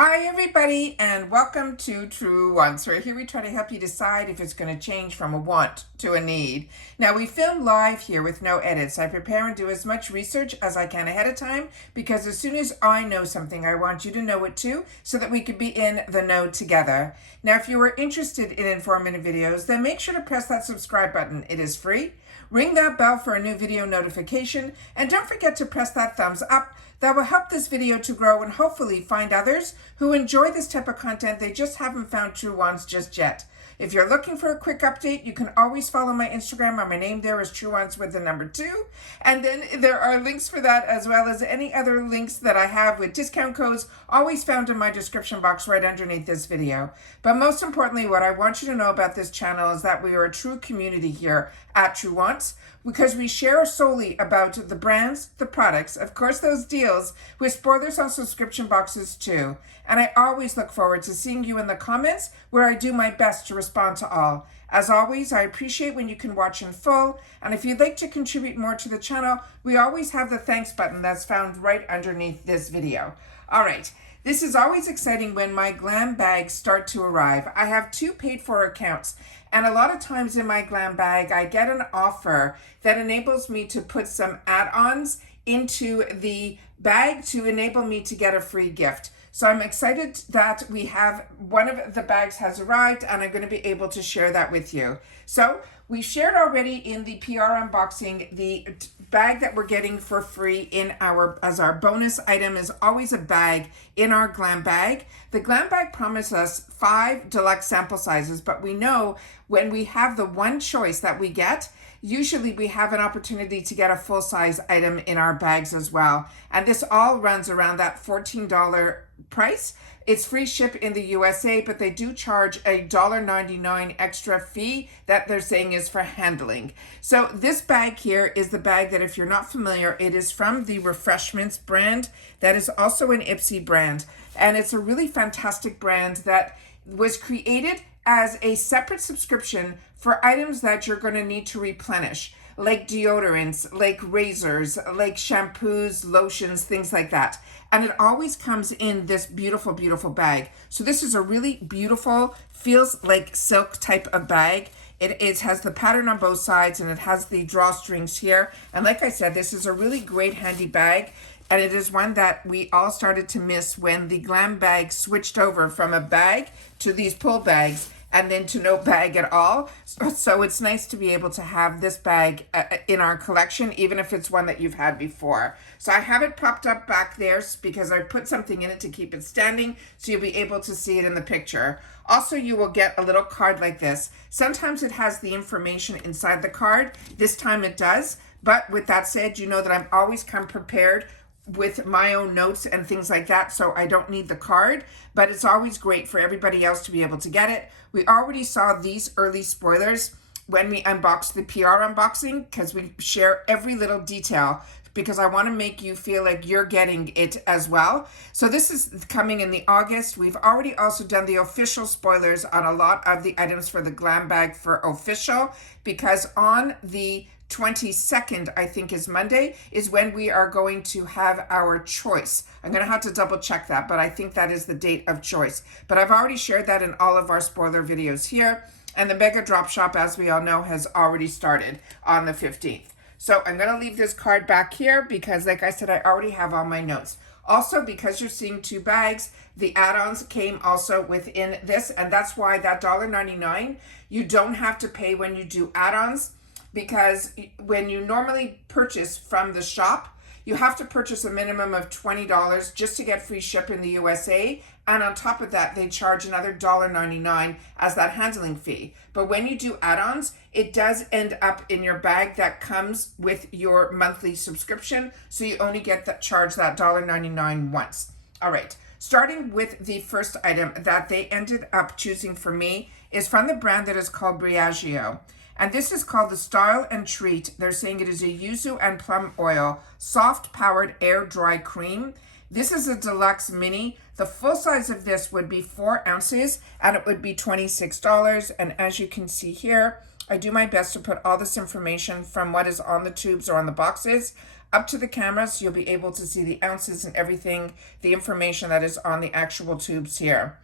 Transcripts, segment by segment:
Hi everybody and welcome to Truewants. Right here we try to help you decide if it's going to change from a want to a need. Now we film live here with no edits. I prepare and do as much research as I can ahead of time because as soon as I know something I want you to know it too so that we can be in the know together. Now if you are interested in informative videos then make sure to press that subscribe button. It is free. Ring that bell for a new video notification and don't forget to press that thumbs up. That will help this video to grow and hopefully find others who enjoy this type of content. They just haven't found Truewants just yet. If you're looking for a quick update, you can always follow my Instagram. My name there is Truewants with the number 2. And then there are links for that as well as any other links that I have with discount codes always found in my description box right underneath this video. But most importantly, what I want you to know about this channel is that we are a true community here at Truewants because we share solely about the brands, the products, of course those deals, with spoilers on subscription boxes too. And I always look forward to seeing you in the comments where I do my best to respond to all. As always, I appreciate when you can watch in full, and if you'd like to contribute more to the channel, we always have the thanks button that's found right underneath this video. All right. This is always exciting when my GlamBags start to arrive. I have 2 paid for accounts, and a lot of times in my GlamBag, I get an offer that enables me to put some add-ons into the bag to enable me to get a free gift. So I'm excited that we have one of the bags has arrived and I'm going to be able to share that with you. So we shared already in the PR unboxing the bag that we're getting for free in as our bonus item is always a bag in our GlamBag. The GlamBag promised us 5 deluxe sample sizes, but we know when we have the one choice that we get, usually we have an opportunity to get a full-size item in our bags as well. And this all runs around that $14 price. It's free ship in the USA, but they do charge a $1.99 extra fee that they're saying is for handling. So this bag here is the bag that, if you're not familiar, it is from the Refreshments brand. That is also an IPSY brand. And it's a really fantastic brand that was created as a separate subscription for items that you're going to need to replenish, like deodorants, like razors, like shampoos, lotions, things like that. And it always comes in this beautiful, beautiful bag. So this is a really beautiful, feels like silk type of bag. It has the pattern on both sides and it has the drawstrings here. And like I said, this is a really great handy bag. And it is one that we all started to miss when the GlamBag switched over from a bag to these pull bags and then to no bag at all. So it's nice to be able to have this bag in our collection, even if it's one that you've had before. So I have it propped up back there because I put something in it to keep it standing so you'll be able to see it in the picture. Also, you will get a little card like this. Sometimes it has the information inside the card. This time it does. But with that said, you know that I've always come prepared with my own notes and things like that, so I don't need the card, but it's always great for everybody else to be able to get it. We already saw these early spoilers when we unboxed the PR unboxing because we share every little detail because I want to make you feel like you're getting it as well. So this is coming in the August. We've already also done the official spoilers on a lot of the items for the GlamBag for official because on the 22nd, I think is Monday, is when we are going to have our choice. I'm going to have to double check that, but I think that is the date of choice. But I've already shared that in all of our spoiler videos here. And the Mega Drop Shop, as we all know, has already started on the 15th. So I'm going to leave this card back here because, like I said, I already have all my notes. Also, because you're seeing 2 bags, the add-ons came also within this, and that's why that $1.99, you don't have to pay when you do add-ons. Because when you normally purchase from the shop, you have to purchase a minimum of $20 just to get free ship in the USA. And on top of that, they charge another $1.99 as that handling fee. But when you do add-ons, it does end up in your bag that comes with your monthly subscription. So you only get that charge that $1.99 once. All right. Starting with the first item that they ended up choosing for me is from the brand that is called Briagio. And this is called the Style and Treat. They're saying it is a yuzu and plum oil, soft powered air dry cream. This is a deluxe mini. The full size of this would be 4 ounces and it would be $26. And as you can see here, I do my best to put all this information from what is on the tubes or on the boxes up to the camera so you'll be able to see the ounces and everything, the information that is on the actual tubes here.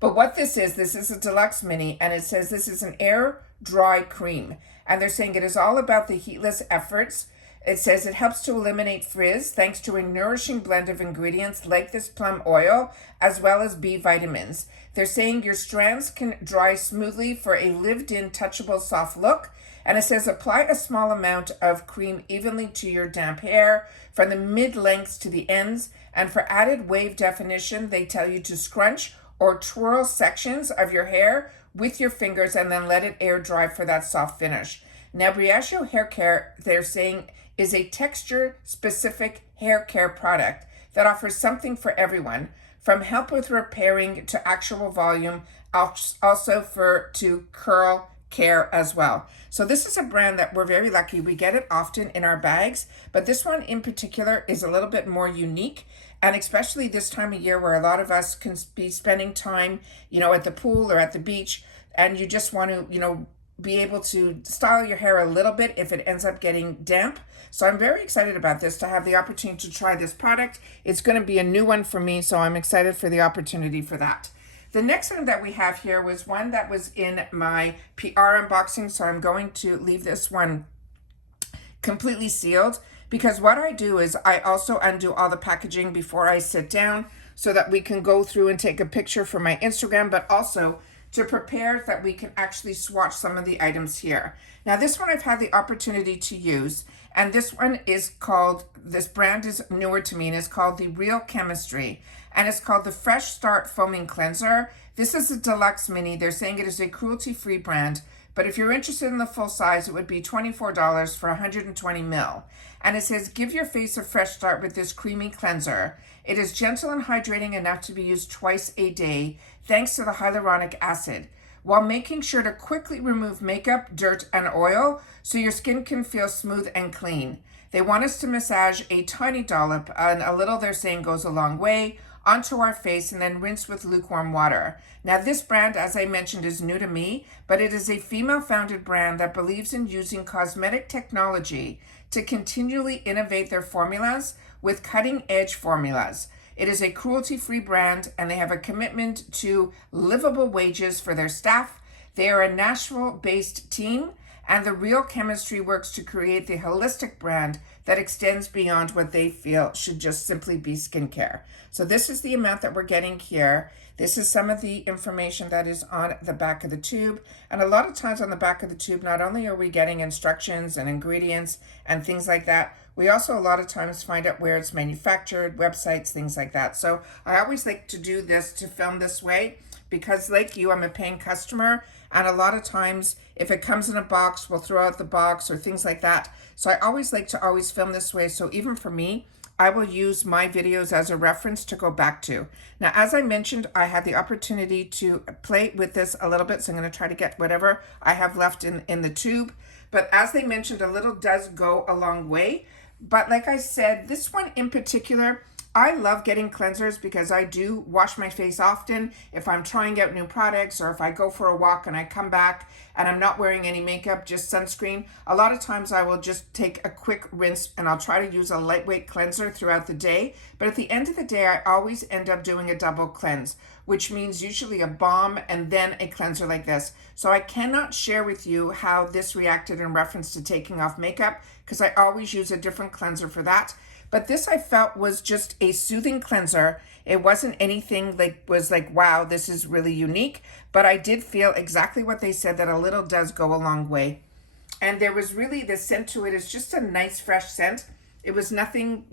But what this is a deluxe mini, and it says this is an air dry cream. And they're saying it is all about the heatless efforts. It says it helps to eliminate frizz thanks to a nourishing blend of ingredients like this plum oil, as well as B vitamins. They're saying your strands can dry smoothly for a lived-in, touchable, soft look. And it says apply a small amount of cream evenly to your damp hair from the mid-lengths to the ends. And for added wave definition, they tell you to scrunch or twirl sections of your hair with your fingers and then let it air dry for that soft finish. Now, Briogeo Hair Care, they're saying, is a texture-specific hair care product that offers something for everyone, from help with repairing to actual volume, also to curl care as well. So this is a brand that we're very lucky. We get it often in our bags, but this one in particular is a little bit more unique. And especially this time of year where a lot of us can be spending time, at the pool or at the beach, and you just want to, be able to style your hair a little bit if it ends up getting damp. So I'm very excited about this, to have the opportunity to try this product. It's going to be a new one for me, so I'm excited for the opportunity for that. The next one that we have here was one that was in my PR unboxing, so I'm going to leave this one completely sealed, because what I do is I also undo all the packaging before I sit down so that we can go through and take a picture for my Instagram, but also to prepare that we can actually swatch some of the items here. Now this one I've had the opportunity to use, and this one is called, this brand is newer to me, and it's called the Real Chemistry, and it's called the Fresh Start Foaming Cleanser. This is a deluxe mini. They're saying it is a cruelty-free brand, but if you're interested in the full size, it would be $24 for 120 ml. And it says, give your face a fresh start with this creamy cleanser. It is gentle and hydrating enough to be used twice a day, thanks to the hyaluronic acid, while making sure to quickly remove makeup, dirt, and oil so your skin can feel smooth and clean. They want us to massage a tiny dollop, and a little, they're saying, goes a long way, onto our face and then rinse with lukewarm water. Now this brand, as I mentioned, is new to me, but it is a female-founded brand that believes in using cosmetic technology to continually innovate their formulas with cutting-edge formulas. It is a cruelty-free brand, and they have a commitment to livable wages for their staff. They are a Nashville-based team, and the Real Chemistry works to create the holistic brand that extends beyond what they feel should just simply be skincare. So this is the amount that we're getting here. This is some of the information that is on the back of the tube. And a lot of times on the back of the tube, not only are we getting instructions and ingredients and things like that, we also a lot of times find out where it's manufactured, websites, things like that. So I always like to do this, to film this way, because like you, I'm a paying customer, and a lot of times if it comes in a box, we'll throw out the box or things like that. So I always like to always film this way. So even for me, I will use my videos as a reference to go back to. Now, as I mentioned, I had the opportunity to play with this a little bit, so I'm going to try to get whatever I have left in the tube. But as they mentioned, a little does go a long way. But like I said, this one in particular, I love getting cleansers because I do wash my face often if I'm trying out new products, or if I go for a walk and I come back and I'm not wearing any makeup, just sunscreen. A lot of times I will just take a quick rinse and I'll try to use a lightweight cleanser throughout the day. But at the end of the day, I always end up doing a double cleanse, which means usually a balm and then a cleanser like this. So I cannot share with you how this reacted in reference to taking off makeup, because I always use a different cleanser for that. But this I felt was just a soothing cleanser. It wasn't anything was like, wow, this is really unique. But I did feel exactly what they said, that a little does go a long way. And there was really, the scent to it is just a nice fresh scent. It was nothing,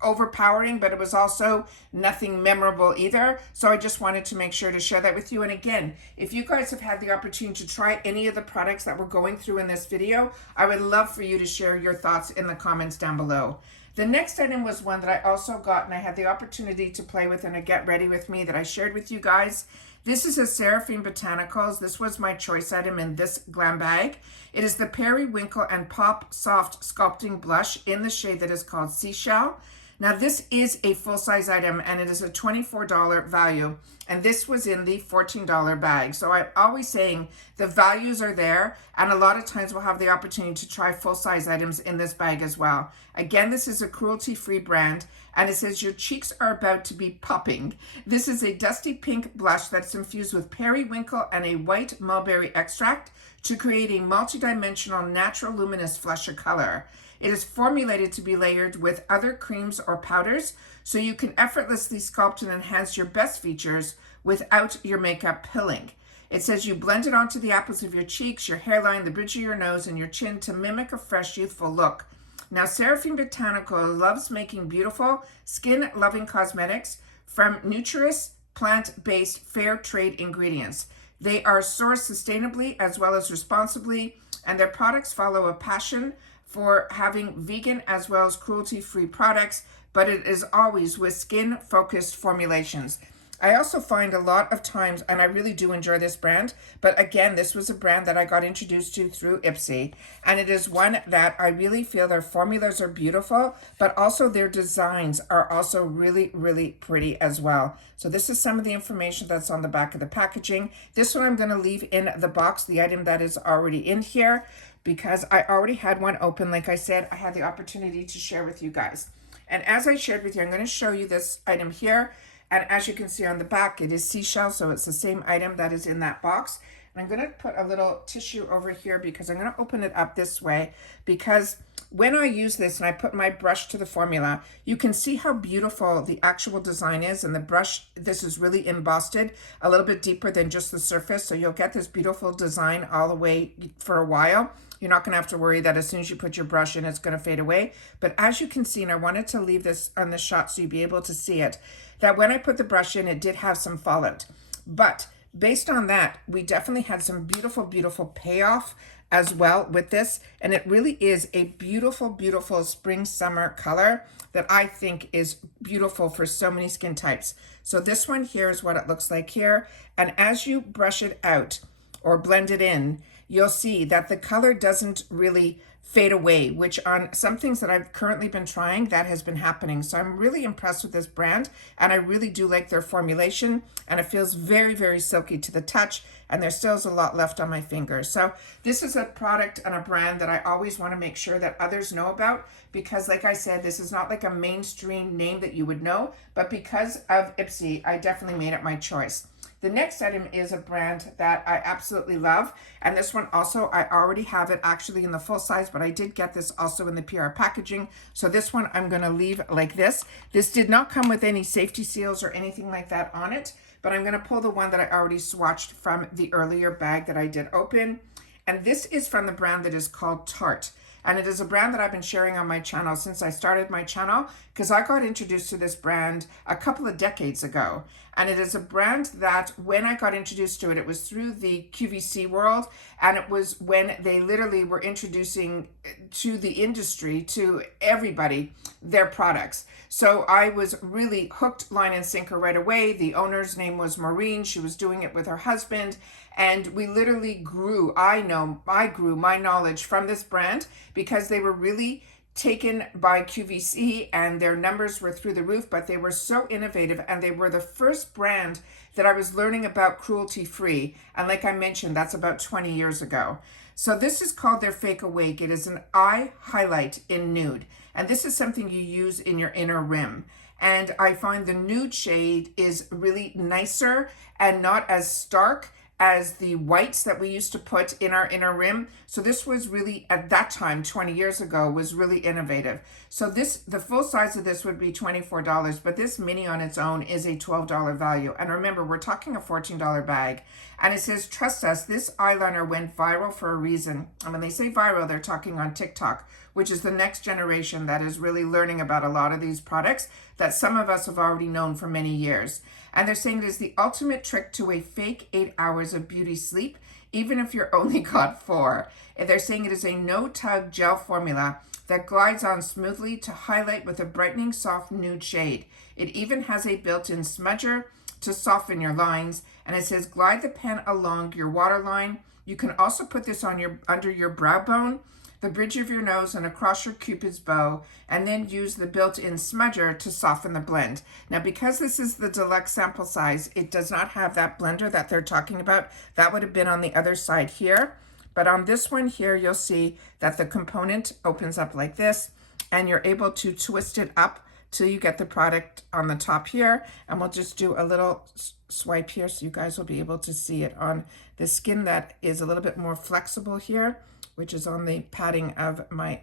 overpowering, but it was also nothing memorable either. So I just wanted to make sure to share that with you. And again, if you guys have had the opportunity to try any of the products that we're going through in this video, I would love for you to share your thoughts in the comments down below. The next item was one that I also got and I had the opportunity to play with in a Get Ready With Me that I shared with you guys. This is a Seraphine Botanicals. This was my choice item in this GlamBag. It is the Periwinkle and Pop Soft Sculpting Blush in the shade that is called Seashell. Now this is a full-size item and it is a $24 value, and this was in the $14 bag. So I'm always saying the values are there, and a lot of times we'll have the opportunity to try full-size items in this bag as well. Again, this is a cruelty-free brand, and it says your cheeks are about to be popping. This is a dusty pink blush that's infused with periwinkle and a white mulberry extract to create a multi-dimensional natural luminous flusher color. It is formulated to be layered with other creams or powders, so you can effortlessly sculpt and enhance your best features without your makeup pilling. It says you blend it onto the apples of your cheeks, your hairline, the bridge of your nose, and your chin to mimic a fresh, youthful look. Now, Seraphine Botanical loves making beautiful, skin-loving cosmetics from nutritious, plant-based, fair trade ingredients. They are sourced sustainably as well as responsibly, and their products follow a passion for having vegan as well as cruelty-free products, but it is always with skin-focused formulations. I also find a lot of times, and I really do enjoy this brand, but again, this was a brand that I got introduced to through IPSY, and it is one that I really feel their formulas are beautiful, but also their designs are also really, really pretty as well. So this is some of the information that's on the back of the packaging. This one I'm going to leave in the box, the item that is already in here, because I already had one open. Like I said, I had the opportunity to share with you guys. And as I shared with you, I'm going to show you this item here. And as you can see on the back, it is seashell, so it's the same item that is in that box. And I'm going to put a little tissue over here because I'm going to open it up this way, because when I use this and I put my brush to the formula, you can see how beautiful the actual design is. And the brush, this is really embossed a little bit deeper than just the surface. So you'll get this beautiful design all the way for a while. You're not going to have to worry that as soon as you put your brush in, it's going to fade away. But as you can see, and I wanted to leave this on the shot so you'd be able to see it, that when I put the brush in, it did have some fallout. But based on that, we definitely had some beautiful, beautiful payoff as well with this. And it really is a beautiful, beautiful spring summer color that I think is beautiful for so many skin types. So this one here is what it looks like here. And as you brush it out or blend it in, you'll see that the color doesn't really fade away, which on some things that I've currently been trying, that has been happening. So I'm really impressed with this brand, and I really do like their formulation, and it feels very, very silky to the touch, and there still is a lot left on my fingers. So this is a product and a brand that I always want to make sure that others know about, because like I said, this is not like a mainstream name that you would know, but because of IPSY, I definitely made it my choice. The next item is a brand that I absolutely love, and this one also, I already have it actually in the full size, but I did get this also in the PR packaging. So this one I'm going to leave like this. This did not come with any safety seals or anything like that on it, but I'm going to pull the one that I already swatched from the earlier bag that I did open. And this is from the brand that is called Tarte. And it is a brand that I've been sharing on my channel since I started my channel, because I got introduced to this brand a couple of decades ago. And it is a brand that when I got introduced to it, it was through the QVC world. And it was when they literally were introducing to the industry, to everybody, their products. So I was really hooked, line and sinker right away. The owner's name was Maureen. She was doing it with her husband. And we literally grew, I grew my knowledge from this brand because they were really taken by QVC and their numbers were through the roof, but they were so innovative, and they were the first brand that I was learning about cruelty-free. And like I mentioned, that's about 20 years ago. So this is called their Fake Awake. It is an eye highlight in nude. And this is something you use in your inner rim. And I find the nude shade is really nicer and not as stark as the whites that we used to put in our inner rim. So this was really, at that time, 20 years ago, was really innovative. So this, the full size of this would be $24, but this mini on its own is a $12 value. And remember, we're talking a $14 bag. And it says, trust us, this eyeliner went viral for a reason. And when they say viral, they're talking on TikTok, which is the next generation that is really learning about a lot of these products that some of us have already known for many years. And they're saying it is the ultimate trick to a fake 8 hours of beauty sleep, even if you're only got 4. And they're saying it is a no-tug gel formula that glides on smoothly to highlight with a brightening soft nude shade. It even has a built-in smudger to soften your lines. And it says glide the pen along your waterline. You can also put this on your under your brow bone the bridge of your nose, and across your cupid's bow, and then use the built-in smudger to soften the blend. Now, because this is the deluxe sample size, it does not have that blender that they're talking about. That would have been on the other side here. But on this one here, you'll see that the component opens up like this, and you're able to twist it up till you get the product on the top here. And we'll just do a little swipe here so you guys will be able to see it on the skin that is a little bit more flexible here, which is on the padding of my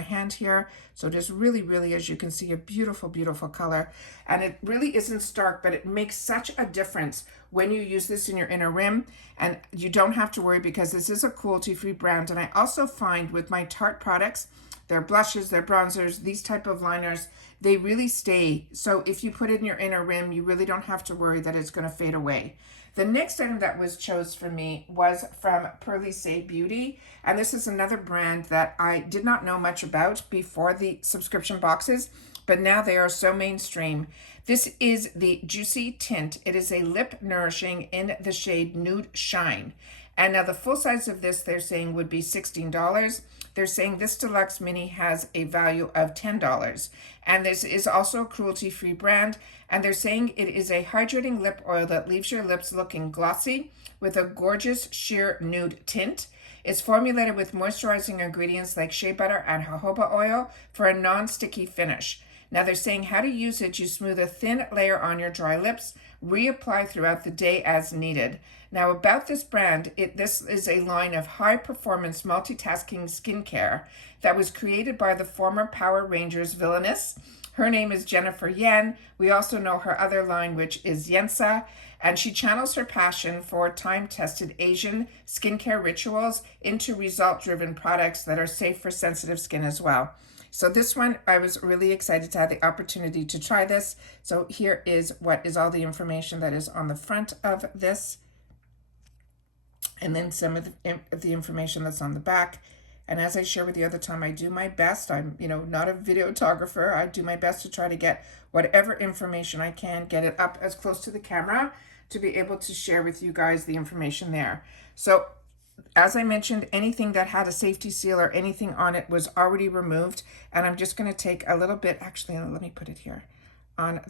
hand here. So it is really, really, as you can see, a beautiful, beautiful color. And it really isn't stark, but it makes such a difference when you use this in your inner rim. And you don't have to worry because this is a cruelty-free brand. And I also find with my Tarte products, their blushes, their bronzers, these type of liners, they really stay. So if you put it in your inner rim, you really don't have to worry that it's going to fade away. The next item that was chose for me was from Pearly Say Beauty. And this is another brand that I did not know much about before the subscription boxes, but now they are so mainstream. This is the Juicy Tint. It is a lip nourishing in the shade Nude Shine. And now the full size of this, they're saying would be $16. They're saying this deluxe mini has a value of $10. And this is also a cruelty-free brand. And they're saying it is a hydrating lip oil that leaves your lips looking glossy with a gorgeous sheer nude tint. It's formulated with moisturizing ingredients like shea butter and jojoba oil for a non-sticky finish. Now they're saying how to use it. You smooth a thin layer on your dry lips, reapply throughout the day as needed. Now about this brand, this is a line of high-performance multitasking skincare that was created by the former Power Rangers villainess. Her name is Jennifer Yen. We also know her other line, which is Yensa, and she channels her passion for time-tested Asian skincare rituals into result-driven products that are safe for sensitive skin as well. So this one, I was really excited to have the opportunity to try this. So here is what is all the information that is on the front of this. And then some of the information that's on the back. And as I share with you other time, I do my best. I'm, not a videographer. I do my best to try to get whatever information I can, get it up as close to the camera to be able to share with you guys the information there. So as I mentioned, anything that had a safety seal or anything on it was already removed. And I'm just going to take a little bit, actually, let me put it here. On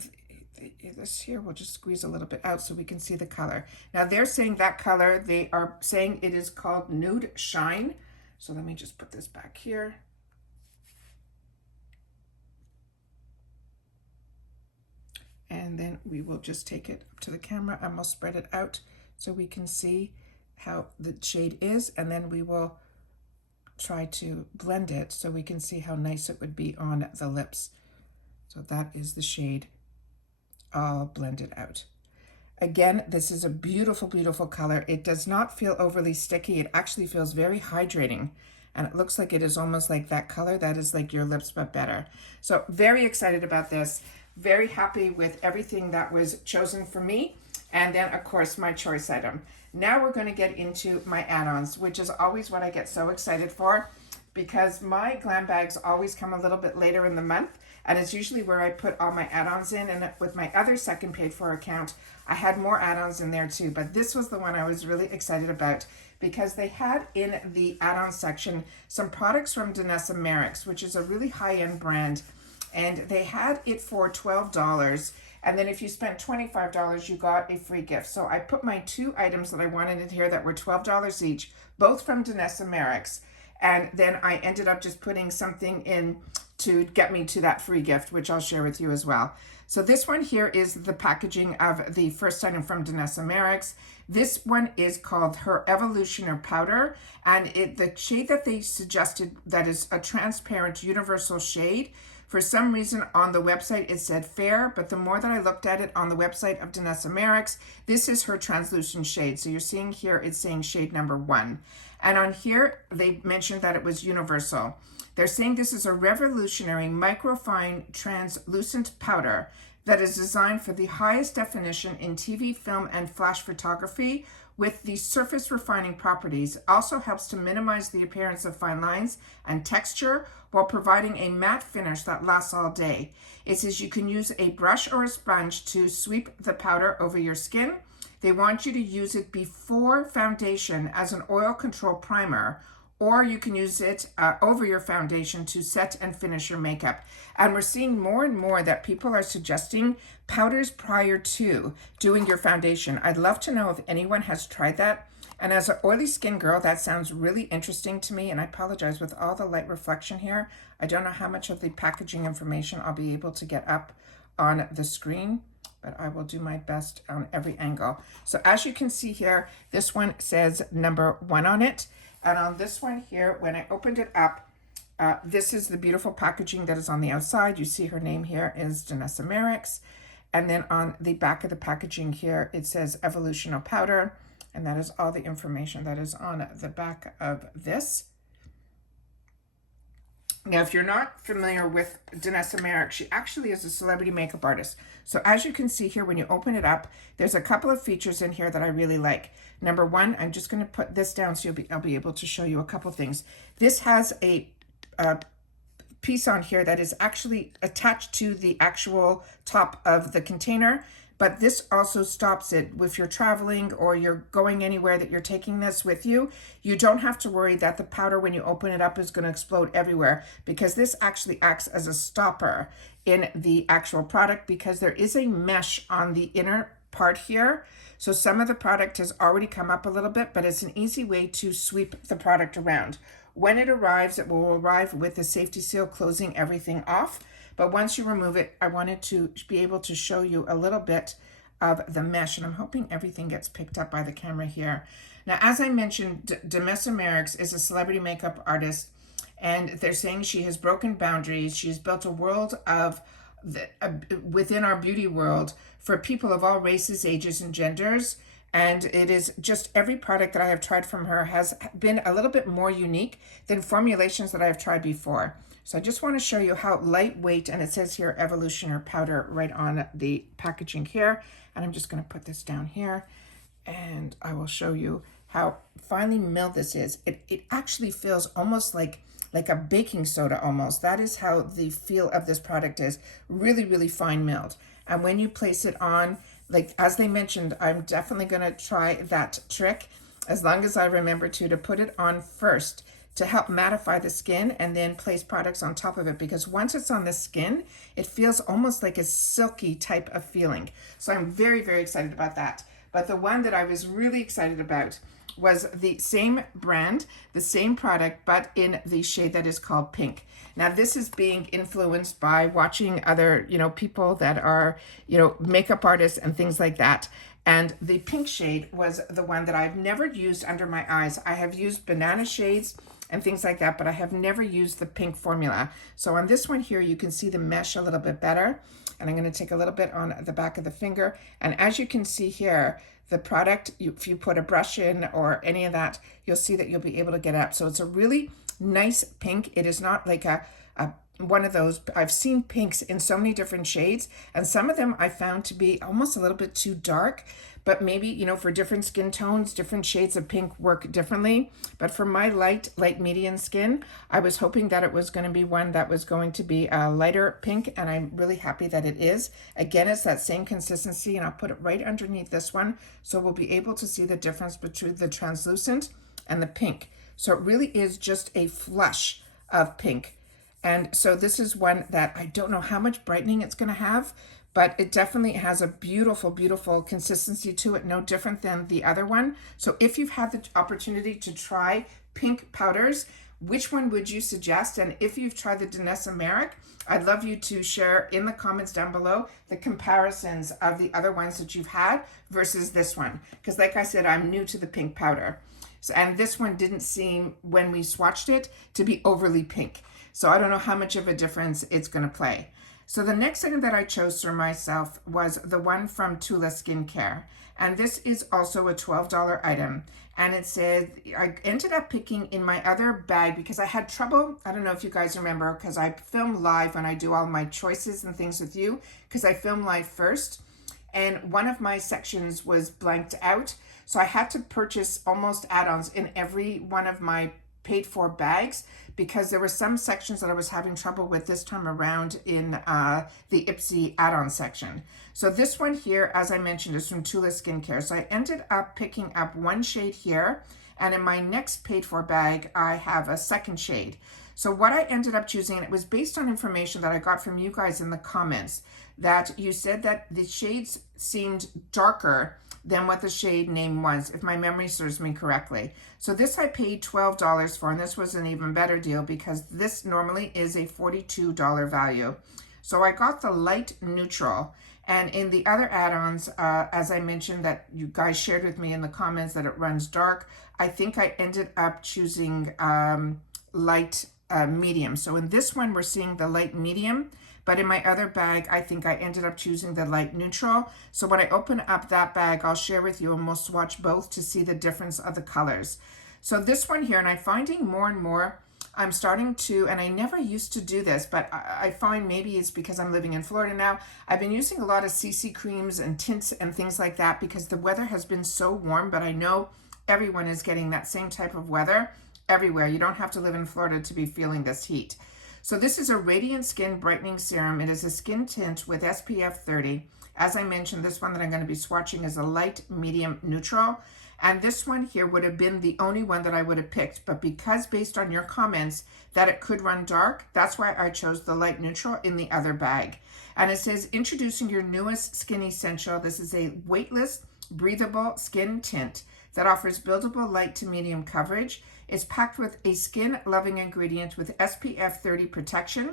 this here, we'll just squeeze a little bit out so we can see the color. Now they're saying that color, they are saying it is called Nude Shine. So let me just put this back here. And then we will just take it up to the camera and we'll spread it out so we can see how the shade is. And then we will try to blend it so we can see how nice it would be on the lips. So that is the shade all blended out. Again, this is a beautiful, beautiful color. It does not feel overly sticky. It actually feels very hydrating. And it looks like it is almost like that color that is like your lips, but better. So very excited about this. Very happy with everything that was chosen for me. And then, of course, my choice item. Now we're going to get into my add-ons, which is always what I get so excited for because my glam bags always come a little bit later in the month. And it's usually where I put all my add-ons in. And with my other second paid for account, I had more add-ons in there too. But this was the one I was really excited about because they had in the add-on section some products from Danessa Merrick's, which is a really high-end brand. And they had it for $12. And then if you spent $25, you got a free gift. So I put my two items that I wanted in here that were $12 each, both from Danessa Merrick's. And then I ended up just putting something in to get me to that free gift, which I'll share with you as well. So this one here is the packaging of the first item from Danessa Merrick's. This one is called her Evolutioner Powder, and the shade that they suggested that is a transparent universal shade. For some reason on the website it said fair, but the more that I looked at it on the website of Danessa Merrick's, this is her translucent shade. So you're seeing here it's saying shade number 1. And on here they mentioned that it was universal. They're saying this is a revolutionary microfine translucent powder that is designed for the highest definition in TV, film, and flash photography with the surface refining properties. It also helps to minimize the appearance of fine lines and texture while providing a matte finish that lasts all day. It says you can use a brush or a sponge to sweep the powder over your skin. They want you to use it before foundation as an oil control primer or you can use it over your foundation to set and finish your makeup. And we're seeing more and more that people are suggesting powders prior to doing your foundation. I'd love to know if anyone has tried that. And as an oily skin girl, that sounds really interesting to me. And I apologize, with all the light reflection here, I don't know how much of the packaging information I'll be able to get up on the screen, but I will do my best on every angle. So as you can see here, this one says number 1 on it. And on this one here, when I opened it up, this is the beautiful packaging that is on the outside. You see her name here is Danessa Merrick's. And then on the back of the packaging here, it says Evolutional Powder. And that is all the information that is on the back of this. Now, if you're not familiar with Danessa Merrick, she actually is a celebrity makeup artist. So as you can see here, when you open it up, there's a couple of features in here that I really like. Number 1, I'm just going to put this down so I'll be able to show you a couple things. This has a piece on here that is actually attached to the actual top of the container, but this also stops it if you're traveling or you're going anywhere that you're taking this with you. You don't have to worry that the powder, when you open it up, is going to explode everywhere, because this actually acts as a stopper in the actual product, because there is a mesh on the inner part here. So some of the product has already come up a little bit, but it's an easy way to sweep the product around. When it arrives, it will arrive with the safety seal closing everything off. But once you remove it, I wanted to be able to show you a little bit of the mesh, and I'm hoping everything gets picked up by the camera here. Now, as I mentioned, Danessa Merrick's is a celebrity makeup artist, and they're saying she has broken boundaries. She's built a world of within our beauty world for people of all races, ages, and genders. And it is just every product that I have tried from her has been a little bit more unique than formulations that I have tried before. So I just want to show you how lightweight, and it says here Evolutionary Powder right on the packaging here. And I'm just going to put this down here, and I will show you how finely milled this is. It actually feels almost like a baking soda almost. That is how the feel of this product is. Really, really fine milled. And when you place it on, like as they mentioned, I'm definitely going to try that trick, as long as I remember to put it on first to help mattify the skin, and then place products on top of it, because once it's on the skin, it feels almost like a silky type of feeling. So I'm very, very excited about that. But the one that I was really excited about was the same brand, the same product, but in the shade that is called pink. Now, this is being influenced by watching other, people that are, makeup artists and things like that. And the pink shade was the one that I've never used under my eyes. I have used banana shades and things like that, but I have never used the pink formula. So on this one here, you can see the mesh a little bit better. And I'm going to take a little bit on the back of the finger. And as you can see here, the product, if you put a brush in or any of that, you'll see that you'll be able to get up. So it's a really nice pink. It is not like a one of those. I've seen pinks in so many different shades, and some of them I found to be almost a little bit too dark. But maybe, for different skin tones, different shades of pink work differently. But for my light medium skin, I was hoping that it was going to be one that was going to be a lighter pink, and I'm really happy that it is. Again, it's that same consistency, and I'll put it right underneath this one, so we'll be able to see the difference between the translucent and the pink. So it really is just a flush of pink. And so this is one that I don't know how much brightening it's going to have, but it definitely has a beautiful, beautiful consistency to it, no different than the other one. So if you've had the opportunity to try pink powders, which one would you suggest? And if you've tried the Danessa Merrick, I'd love you to share in the comments down below the comparisons of the other ones that you've had versus this one. Because like I said, I'm new to the pink powder. And this one didn't seem, when we swatched it, to be overly pink. So I don't know how much of a difference it's going to play. So the next item that I chose for myself was the one from Tula Skincare. And this is also a $12 item. And it said, I ended up picking in my other bag because I had trouble. I don't know if you guys remember, because I film live when I do all my choices and things with you, because I film live first. And one of my sections was blanked out. So I had to purchase almost add-ons in every one of my paid for bags, because there were some sections that I was having trouble with this time around in the IPSY add-on section. So this one here, as I mentioned, is from Tula Skincare. So I ended up picking up one shade here, And in my next paid for bag, I have a second shade. So what I ended up choosing, and it was based on information that I got from you guys in the comments, that you said that the shades seemed darker than what the shade name was, if my memory serves me correctly. So this I paid $12 for, and this was an even better deal because this normally is a $42 value. So I got the light neutral. And in the other add-ons, as I mentioned that you guys shared with me in the comments that it runs dark, I think I ended up choosing light medium. So in this one, we're seeing the light medium, but in my other bag, I think I ended up choosing the light neutral. So when I open up that bag, I'll share with you and we'll swatch both to see the difference of the colors. So this one here, and I'm finding more and more, I'm starting to, and I never used to do this, but I find maybe it's because I'm living in Florida now, I've been using a lot of CC creams and tints and things like that because the weather has been so warm, but I know everyone is getting that same type of weather everywhere. You don't have to live in Florida to be feeling this heat. So this is a Radiant Skin Brightening Serum. It is a skin tint with SPF 30. As I mentioned, this one that I'm going to be swatching is a light, medium, neutral. And this one here would have been the only one that I would have picked. But because based on your comments that it could run dark, that's why I chose the light neutral in the other bag. And it says, introducing your newest skin essential. This is a weightless, breathable skin tint that offers buildable light to medium coverage. It's packed with a skin-loving ingredient with SPF 30 protection.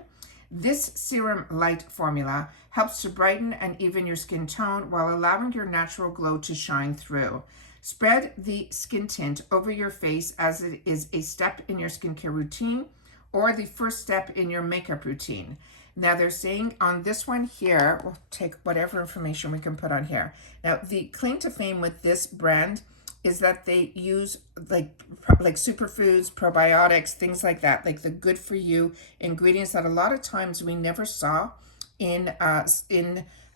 This serum light formula helps to brighten and even your skin tone while allowing your natural glow to shine through. Spread the skin tint over your face as it is a step in your skincare routine or the first step in your makeup routine. Now they're saying on this one here, we'll take whatever information we can put on here. Now the claim to fame with this brand is that they use like superfoods, probiotics, things like that, like the good for you ingredients that a lot of times we never saw in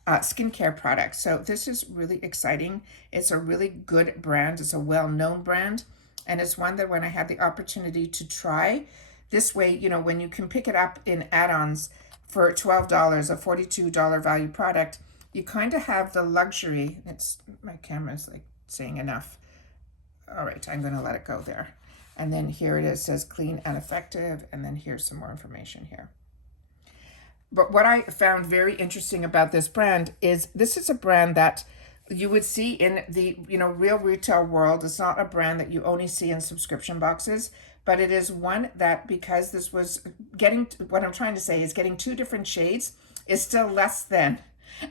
skincare products. So this is really exciting. It's a really good brand. It's a well-known brand. And it's one that when I had the opportunity to try, this way, you know, when you can pick it up in add-ons for $12, a $42 value product, you kind of have the luxury. My camera's like saying enough. All right, I'm going to let it go there. And then here it is, says clean and effective. And then here's some more information here. But what I found very interesting about this brand is this is a brand that you would see in the, you know, real retail world. It's not a brand that you only see in subscription boxes, but it is one that, because this was getting, what I'm trying to say is getting two different shades is still less than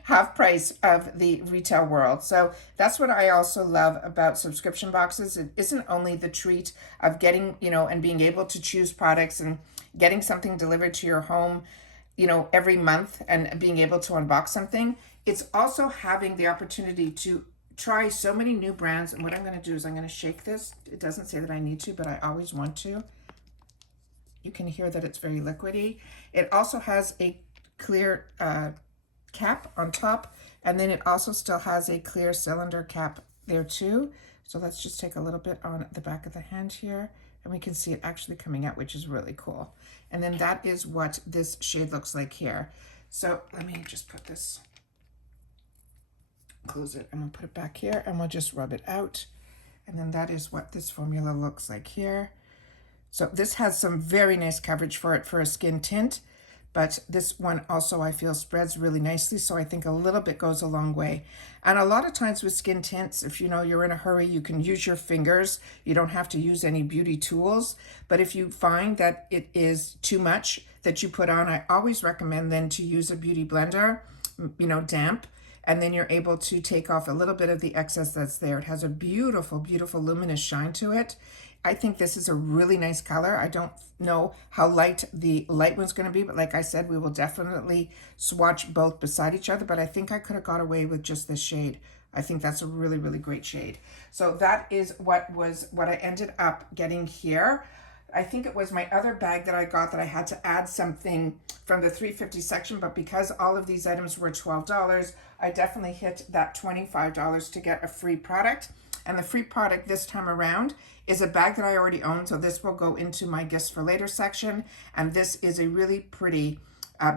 half price of the retail world. So that's what I also love about subscription boxes. It isn't only the treat of getting, you know, and being able to choose products and getting something delivered to your home, you know, every month and being able to unbox something. It's also having the opportunity to try so many new brands. And what I'm going to do is I'm going to shake this. It doesn't say that I need to, but I always want to. You can hear that it's very liquidy. It also has a clear cap on top, and then it also still has a clear cylinder cap there too. So let's just take a little bit on the back of the hand here, and we can see it actually coming out, which is really cool. And then that is what this shade looks like here. So let me just put this, close it, and we'll put it back here, and we'll just rub it out. And then that is what this formula looks like here. So this has some very nice coverage for it for a skin tint. But this one also I feel spreads really nicely, so I think a little bit goes a long way. And a lot of times with skin tints, if you know you're in a hurry, you can use your fingers. You don't have to use any beauty tools. But if you find that it is too much that you put on, I always recommend then to use a beauty blender, you know, damp, and then you're able to take off a little bit of the excess that's there. It has a beautiful, beautiful luminous shine to it. I think this is a really nice color. I don't know how light the light one's going to be, but like I said, we will definitely swatch both beside each other, but I think I could have got away with just this shade. I think that's a really, really great shade. So that is what I ended up getting here. I think it was my other bag that I got that I had to add something from the $3.50 section, but because all of these items were $12, I definitely hit that $25 to get a free product. And the free product this time around is a bag that I already own, so this will go into my gifts for later section. And this is a really pretty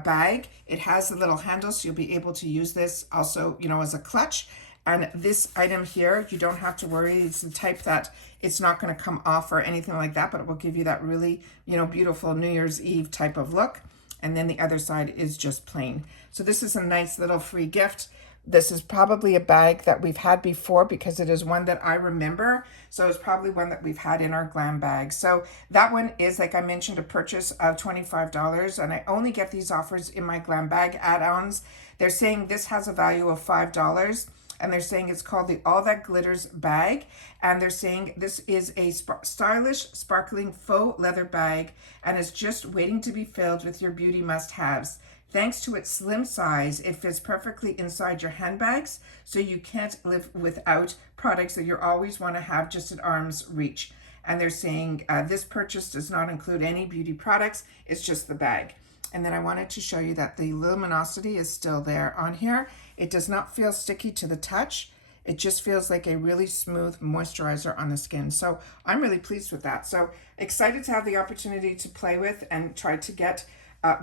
bag. It has a little handle, so you'll be able to use this also, you know, as a clutch. And this item here, you don't have to worry. It's the type that it's not going to come off or anything like that, but it will give you that really, beautiful New Year's Eve type of look. And then the other side is just plain. So this is a nice little free gift. This is probably a bag that we've had before because it is one that I remember. So it's probably one that we've had in our glam bag. So that one is, like I mentioned, a purchase of $25. And I only get these offers in my glam bag add-ons. They're saying this has a value of $5. And they're saying it's called the All That Glitters bag. And they're saying this is a stylish, sparkling faux leather bag and is just waiting to be filled with your beauty must-haves. Thanks to its slim size, it fits perfectly inside your handbags, so you can't live without products that you always want to have just at arm's reach. And they're saying this purchase does not include any beauty products, it's just the bag. And then I wanted to show you that the luminosity is still there on here. It does not feel sticky to the touch. It just feels like a really smooth moisturizer on the skin. So I'm really pleased with that. So excited to have the opportunity to play with and try to get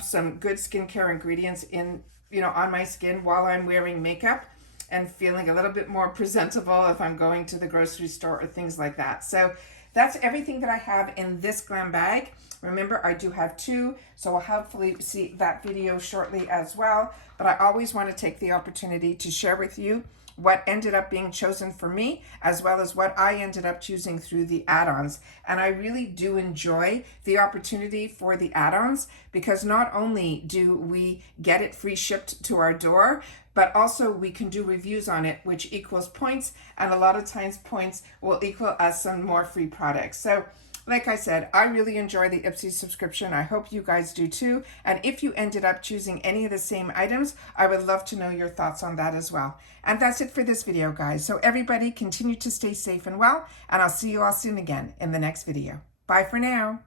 some good skincare ingredients in, on my skin while I'm wearing makeup and feeling a little bit more presentable if I'm going to the grocery store or things like that. So that's everything that I have in this glam bag. Remember, I do have two, so I'll hopefully see that video shortly as well. But I always want to take the opportunity to share with you what ended up being chosen for me, as well as what I ended up choosing through the add-ons. And I really do enjoy the opportunity for the add-ons because not only do we get it free shipped to our door, but also we can do reviews on it, which equals points. And a lot of times points will equal us some more free products. So like I said, I really enjoy the IPSY subscription. I hope you guys do too. And if you ended up choosing any of the same items, I would love to know your thoughts on that as well. And that's it for this video, guys. So everybody continue to stay safe and well, and I'll see you all soon again in the next video. Bye for now.